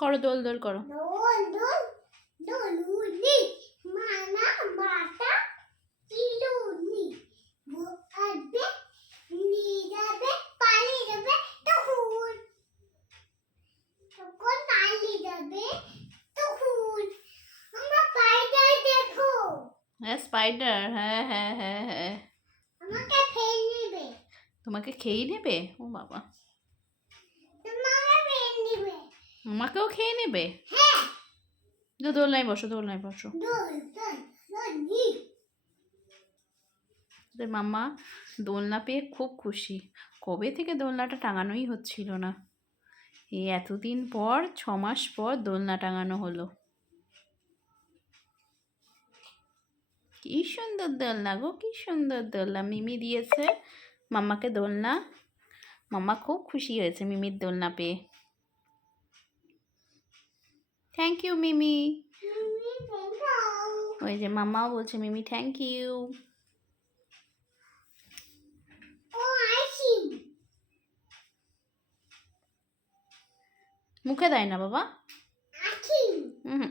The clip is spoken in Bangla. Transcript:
করো, দোল দোল করো। দোল দোল দোলুনি মানা মাতা চিলুনি আসবে নিয়ে যাবে পালিয়ে যাবে তখন তখন পালিয়ে যাবে তখন আমার পায়টা দেখো। হ্যাঁ, স্পাইডার, হ্যাঁ হ্যাঁ হ্যাঁ হ্যাঁ। আমাকে ফেলে নেবে। তোমাকে খেয়ে নেবে? ও বাবা, তোমাকে ফেলে নেবে। আমাকেও খেয়ে নেবে? হ্যাঁ, দোলনায় বসো, দোলনায় বসো। দোল দোল দোলনি তোদের মাম্মা দোলনা পেয়ে খুব খুশি। কবে থেকে দোলনাটা টাঙানোই হচ্ছিল না, এই এতদিন পর 6 মাস পর দোলনা টাঙানো হলো। কি সুন্দর দোলনা গো, কি সুন্দর দোলনা মিমি দিয়েছে মাম্মাকে দোলনা। মাম্মা খুব খুশি হয়েছে মিমির দোলনা পেয়ে। থ্যাংক ইউ মিমি। মিমি দেখাও। ওই যে মাম্মাও বলছে মিমি থ্যাংক ইউ। ও আইসিম মুখে দেয় না বাবা। আখিম হুম।